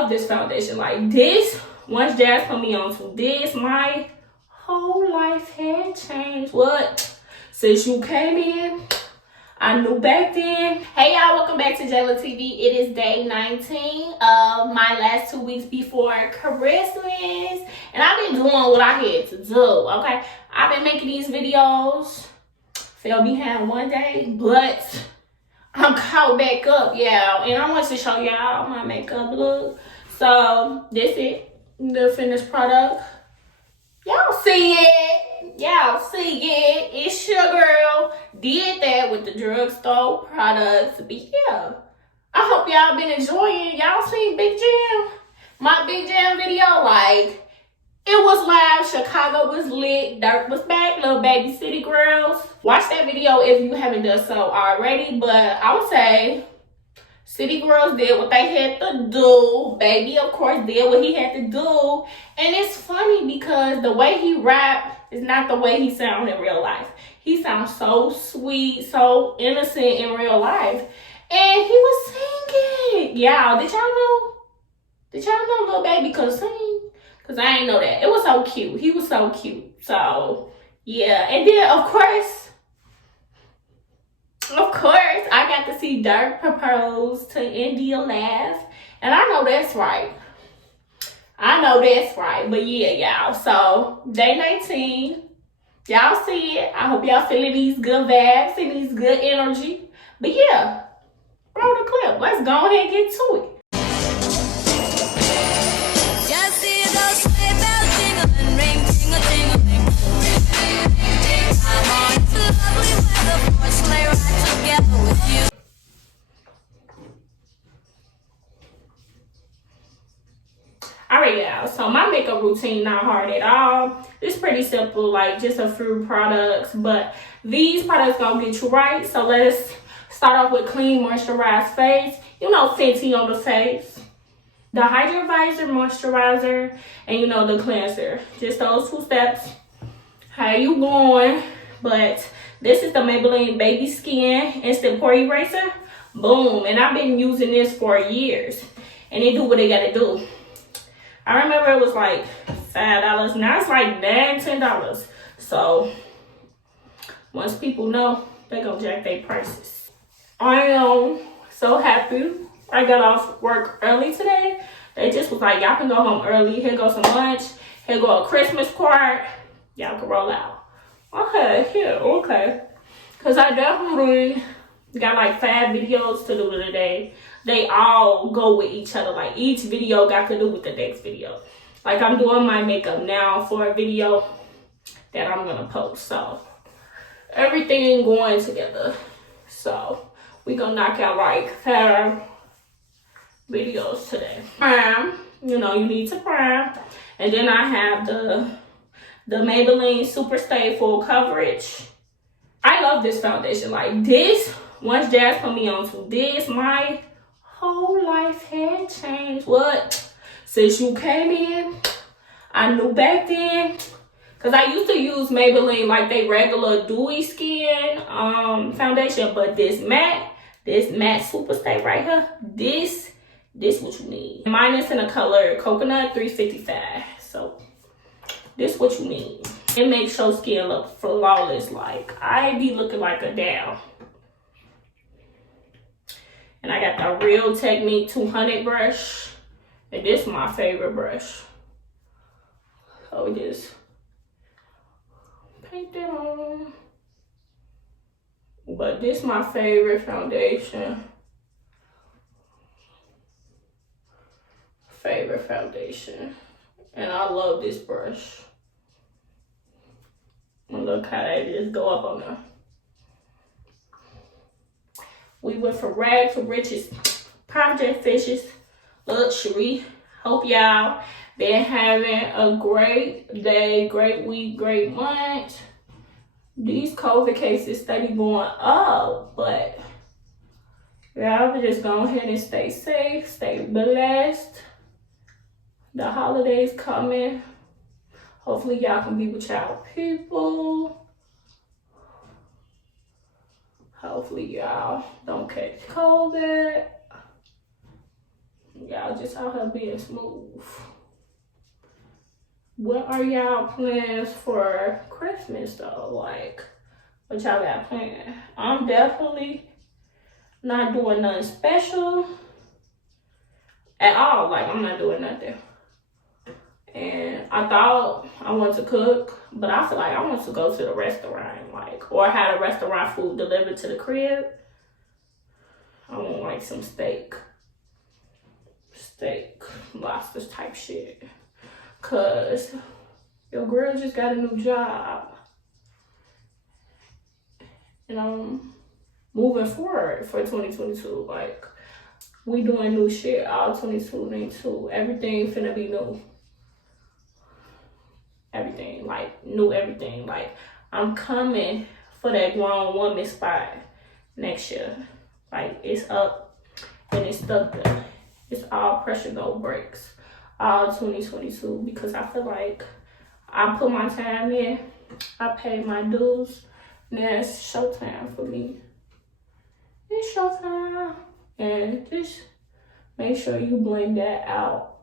love this foundation. Like this, once Jazz put me on to this, my whole life had changed. What? Since you came in, I knew back then. Hey y'all, welcome back to 𝐿 TV. It is day 19 of my last 2 weeks before Christmas. And I've been doing what I had to do, okay? I've been making these videos. Fell behind one day, but I'm caught back up, y'all. And I want to show y'all my makeup look. So this is the finished product. Y'all see it. Y'all see it. It's your girl. Did that with the drugstore products. But yeah, I hope y'all been enjoying. Y'all seen Big Jam? My Big Jam video, like, it was live. Chicago was lit. Dirt was back. Little baby city girls. Watch that video if you haven't done so already. But I would say city girls did what they had to do. Baby, of course, did what he had to do. And it's funny because the way he rapped is not the way he sounds in real life. He sounds so sweet, so innocent in real life. And he was singing. Y'all, did y'all know? Did y'all know Lil Baby could sing? Because I ain't know that. It was so cute. He was so cute. So, yeah. And then, of course, I got to see Dirk propose to E.L.F. And I know that's right. I know that's right. But yeah, y'all. So, day 19. Y'all see it. I hope y'all feeling these good vibes and these good energy. But yeah, roll the clip. Let's go ahead and get to it. Alright, y'all, so my makeup routine not hard at all. It's pretty simple, like just a few products, but these products gonna get you right. So let's start off with clean moisturized face. You know, Fenty on the face, the Hydra moisturizer, and you know, the cleanser. Just those 2 steps. How you going? But this is the Maybelline Baby Skin Instant Pore Eraser. Boom. And I've been using this for years. And they do what they gotta do. I remember it was like $5. Now it's like $9, $10. So once people know, they gonna jack their prices. I am so happy. I got off work early today. They just was like, y'all can go home early. Here goes some lunch. Here go a Christmas card. Y'all can roll out. Okay, yeah, okay. Because I definitely got like 5 videos to do today. They all go with each other. Like each video got to do with the next video. Like I'm doing my makeup now for a video that I'm going to post. So everything going together. So we going to knock out like 5 videos today. Prime. You know, you need to prime. And then I have the Maybelline SuperStay full coverage. I love this foundation. Like this, once Jazz put me on to this, my whole life had changed. What? Since you came in, I knew back then. Because I used to use Maybelline like they regular dewy skin foundation. But this matte SuperStay right here, this what you need. Mine is in the color Coconut 355. So this what you need. It makes your skin look flawless. Like I be looking like a doll. And I got the Real Technique 200 brush. And this is my favorite brush. So we just paint that on. But this is my favorite foundation. Favorite foundation. And I love this brush. And look how they just go up on there. We went from rags to riches. Project Fishes Luxury. Hope y'all been having a great day, great week, great month. These COVID cases steady going up, but y'all just go ahead and stay safe, stay blessed. The holidays coming. Hopefully y'all can be with y'all people. Hopefully y'all don't catch COVID. Y'all just out here being smooth. What are y'all plans for Christmas though? Like, what y'all got planned? I'm definitely not doing nothing special at all. Like, I'm not doing nothing. And I thought I wanted to cook, but I feel like I want to go to the restaurant, like, or have the restaurant food delivered to the crib. I want like some steak, lobsters type shit. Cause your girl just got a new job. And I'm moving forward for 2022. Like, we doing new shit all 2022. Everything finna be new. Everything, like, new everything. Like, I'm coming for that grown woman spot next year. Like, it's up and it's stuck there. It's all pressure, no breaks. All 2022, because I feel like I put my time in, I paid my dues, now it's showtime for me. It's showtime. And just make sure you blend that out.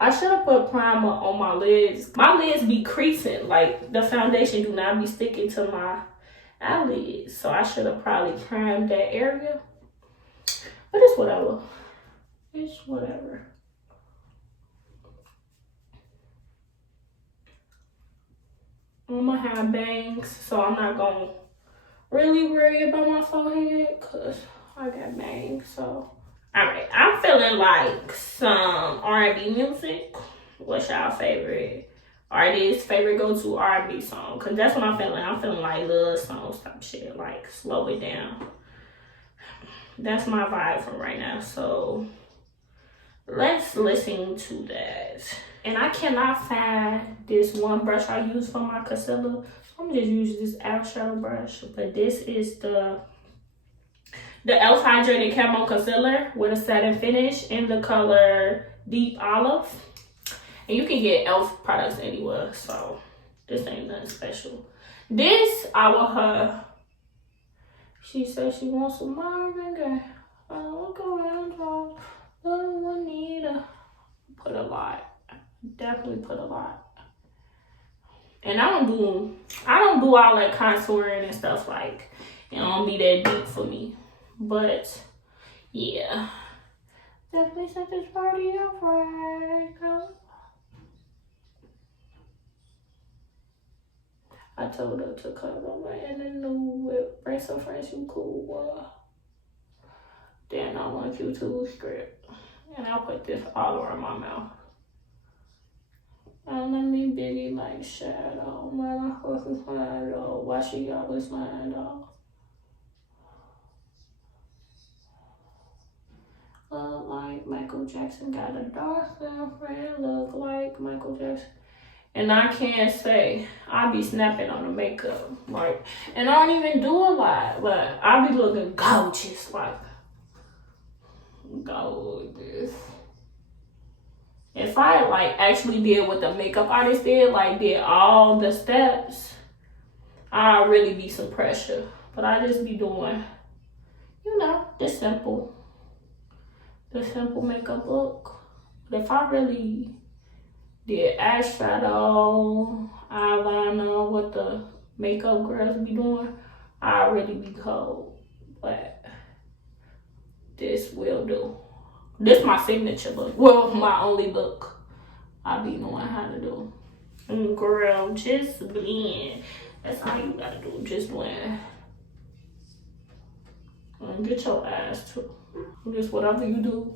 I should have put primer on my lids. My lids be creasing, like the foundation do not be sticking to my eyelids. So I should have probably primed that area. But it's whatever. It's whatever. I'm gonna have bangs, so I'm not gonna really worry about my forehead because I got bangs. So, all right, I'm feeling like some R&B music. What's y'all favorite artist, favorite go-to R&B song? Because that's what I'm feeling. I'm feeling like love songs type shit, like slow it down. That's my vibe from right now. So let's listen to that. And I cannot find this one brush I use for my concealer. So I'm gonna just use this eyeshadow brush. But this is the E.L.F Hydrating Camo Concealer with a satin finish in the color Deep Olive. And you can get E.L.F products anywhere. So this ain't nothing special. This, I want her. She said she wants some Marvin Gaye. I look around, I need to put a lot. Definitely put a lot. And I don't do all that contouring and stuff, like, it don't be that deep for me. But yeah, definitely set this party up right. I told her to come over in the new whip. Bring some friends, you cool. Then I want you to script. And I'll put this all over my mouth. Let me biggie like shadow. Motherfucking shadow. Why she always lying though? Look like Michael Jackson got a dark friend. Look like Michael Jackson. And I can't say I be snapping on the makeup, like, and I don't even do a lot, but I be looking gorgeous, like gorgeous. If I like actually did what the makeup artist did, like did all the steps, I'd really be some pressure. But I just be doing, you know, the simple makeup look. But if I really did eyeshadow, eyeliner, what the makeup girls be doing, I really be cold. But this will do. This my signature look. Well, my only look I be knowing how to do. And girl, just blend. That's all you gotta do. Just blend. And get your eyes too. Just whatever you do,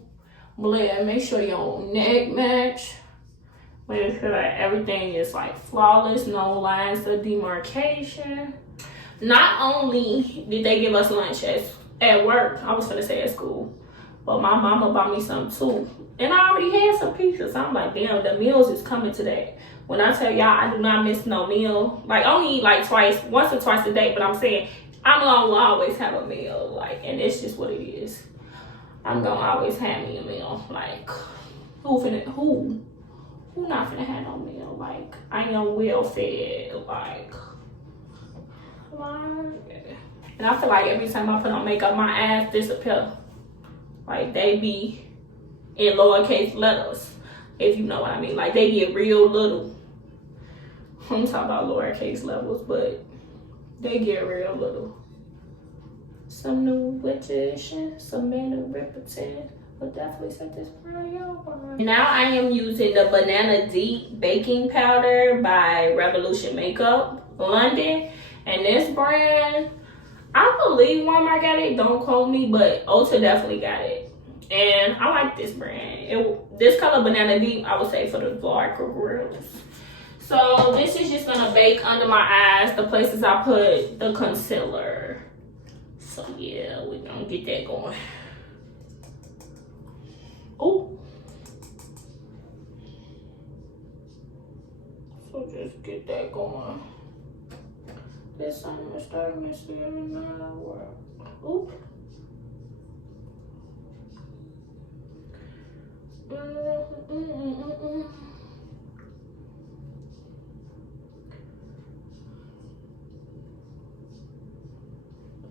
blend. Make sure your neck match. Make sure that everything is like flawless, no lines of demarcation. Not only did they give us lunch at work, I was gonna say at school, but my mama bought me some too. And I already had some pizzas. I'm like, damn, the meals is coming today. When I tell y'all I do not miss no meal, like I only eat like once or twice a day, but I'm saying I'm gonna always have a meal, like, and it's just what it is. I'm gonna always have me a meal. Like, who not finna have no meal? Like, I am well fed, like, and I feel like every time I put on makeup, my eyes disappear. Like, they be in lowercase letters, if you know what I mean. Like, they get real little. I'm talking about lowercase levels, but they get real little. Some new witches, some new repetition. But definitely set this pretty over. Now I am using the Banana Deep Baking Powder by Revolution Makeup London. And this brand, I believe Walmart got it, don't quote me, but Ulta definitely got it. And I like this brand. This color Banana Deep, I would say for the darker girls. So this is just gonna bake under my eyes, the places I put the concealer. So yeah, we're gonna get that going. Oh, so just get that going. This time I'm starting to see another work. Oop.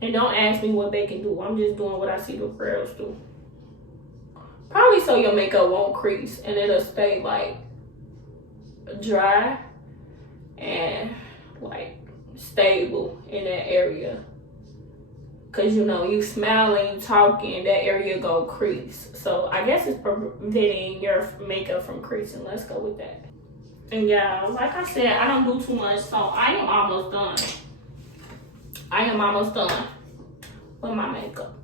And don't ask me what they can do. I'm just doing what I see the girls do. Probably so your makeup won't crease and it'll stay like dry and like stable in that area. Cause you know, you smiling, you talking, that area go crease. So I guess it's preventing your makeup from creasing. Let's go with that. And yeah, like I said, I don't do too much, so I am almost done. I am almost done with my makeup.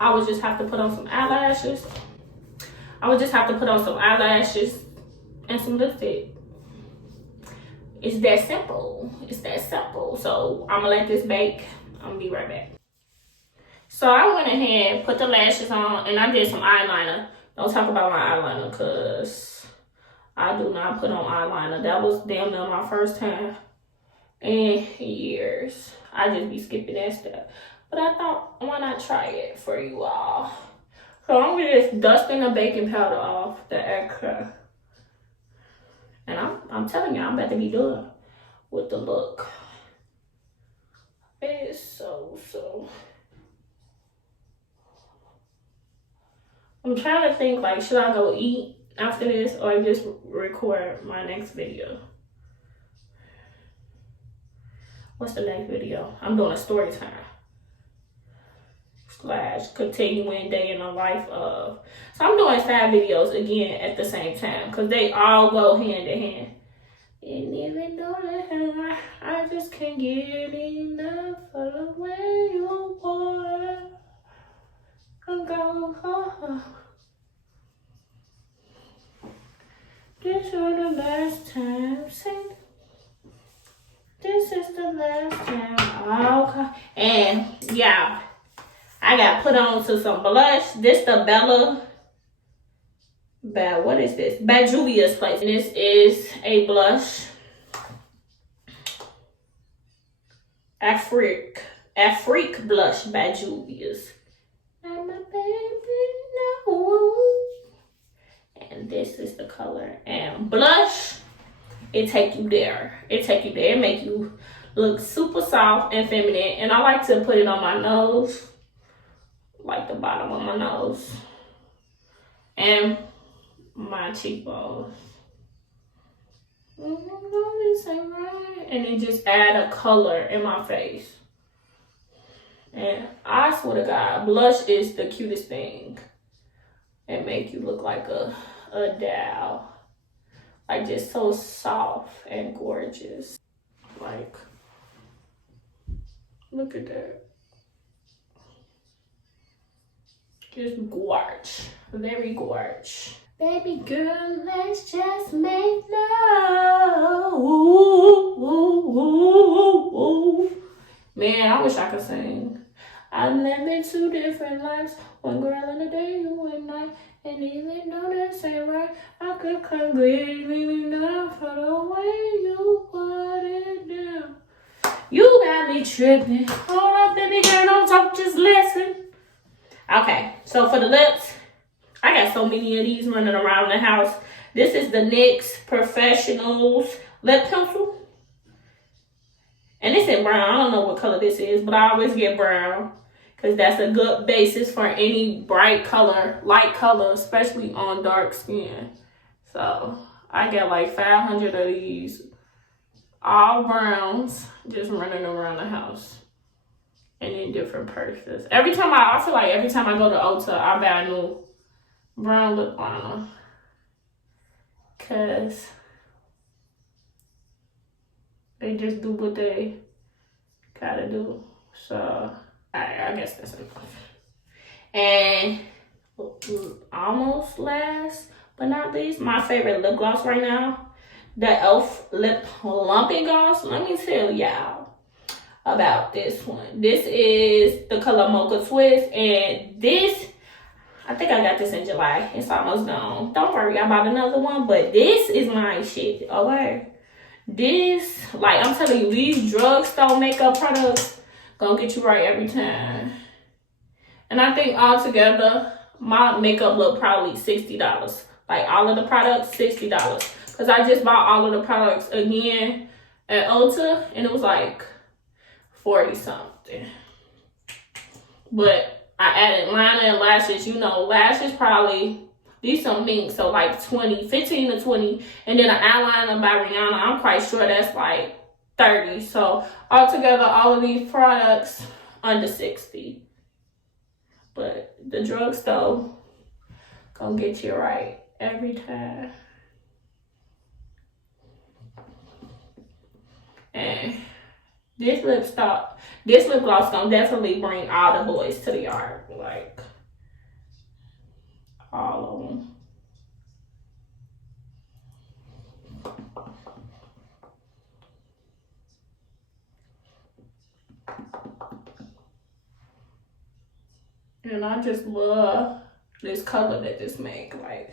I would just have to put on some eyelashes. And some lipstick. It's that simple. It's that simple. So I'm gonna let this bake. I'm gonna be right back. So I went ahead, put the lashes on, and I did some eyeliner. Don't talk about my eyeliner, cause I do not put on eyeliner. That was damn near my first time in years. I just be skipping that step. But I thought, why not try it for you all? So I'm just dusting the baking powder off the extra. And I'm telling you, I'm about to be done with the look. It's so. I'm trying to think, like, should I go eat after this or just record my next video? What's the next video? I'm doing a story time. / continuing day in the life of. So I'm doing 5 videos again at the same time because they all go hand in hand. And even though I just can't get enough of the way you are. I'm going. This is the last time. See? This is the last time. Okay. And yeah, I got put on to some blush. This the what is this? By Juvia's place. And this is a blush. Afrique blush by Juvia's. I'm a baby, no. And this is the color. And blush, it take you there. It make you look super soft and feminine. And I like to put it on my nose. Like the bottom of my nose. And my cheekbones. And then just add a color in my face. And I swear to God, blush is the cutest thing. It make you look like a doll. Like just so soft and gorgeous. Like, look at that. Just gorge. Very gorge. Baby girl, let's just make love. Ooh, ooh, ooh, ooh. Man, I wish I could sing. I lived 2 different lives. One girl in the day, you and night. And even though this ain't right, I could come breathe me down for the way you put it down. You got me tripping. Hold up, baby girl, don't talk, just listen. Okay, so for the lips, I got so many of these running around the house. This is the NYX Professionals lip pencil. And it's in brown. I don't know what color this is, but I always get brown. because that's a good basis for any bright color, light color, especially on dark skin. So I got like 500 of these, all browns, just running around the house and in different purses. I feel like every time I go to Ulta, I buy a new brown lip liner, because they just do what they gotta do. So I guess that's enough. And almost last but not least, my favorite lip gloss right now, the e.L.F. lip lumping gloss. Let me tell y'all about this one. This is the color Mocha Twist, and this, I think I got this in July. It's almost gone. Don't worry, I bought another one, but this is my shit, okay? This, like I'm telling you, these drugstore makeup products gonna get you right every time. And I think altogether, my makeup look probably $60. Like all of the products, $60. Because I just bought all of the products again at Ulta, and it was like 40 something. But I added liner and lashes. You know, lashes probably, these some mink, so like 15 to 20. And then an eyeliner by Rihanna, I'm quite sure that's like 30. So altogether, all of these products under 60. But the drugstore gonna get you right every time. And this lip gloss gonna definitely bring all the boys to the yard. Like, all of them. And I just love this color that this make. Like,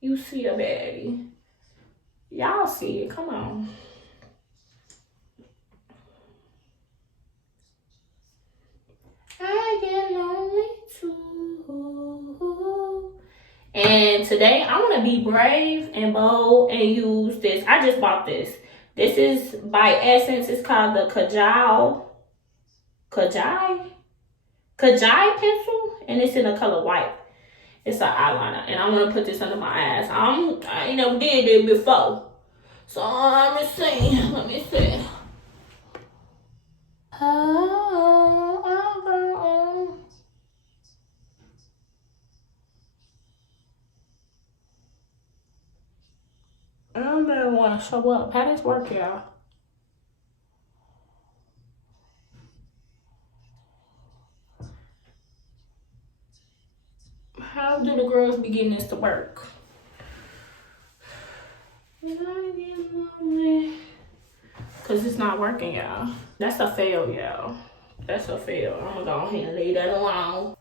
you see a baddie. Y'all see it, come on. I get lonely too. And today I'm gonna be brave and bold and use this. I just bought this. This is by Essence. It's called the 𝐂𝐀𝐂𝐊 pencil, and it's in the color white. It's an eyeliner, and I'm gonna put this under my eyes. I ain't never did it before, so let me see. I don't really want to show up. How does this work, y'all? How do the girls be getting this to work? Because it's not working, y'all. That's a fail, y'all. That's a fail. I'm going to go ahead and leave that alone.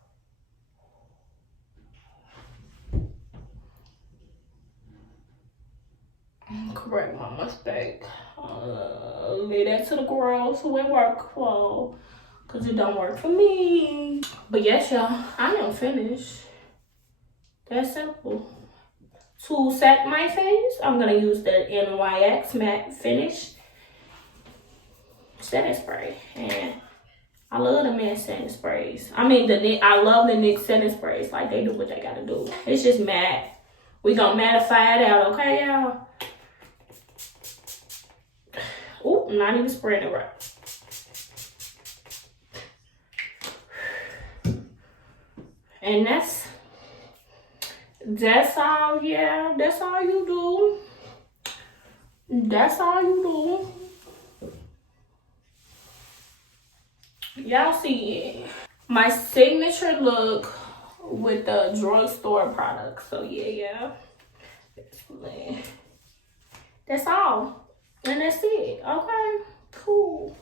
Correct my mistake. Leave that to the girls who it work for. Because it don't work for me. But yes, y'all. I am finished. That's simple. To set my face, I'm going to use the NYX Matte Finish setting spray. And I love the matte setting sprays. I mean, I love the NYX setting sprays. Like, they do what they got to do. It's just matte. We going to mattify it out, okay, y'all? Ooh, I'm not even spraying it right. And that's all, yeah. That's all you do. That's all you do. Y'all see it. My signature look with the drugstore products. So yeah. That's all. And that's it. Okay, cool.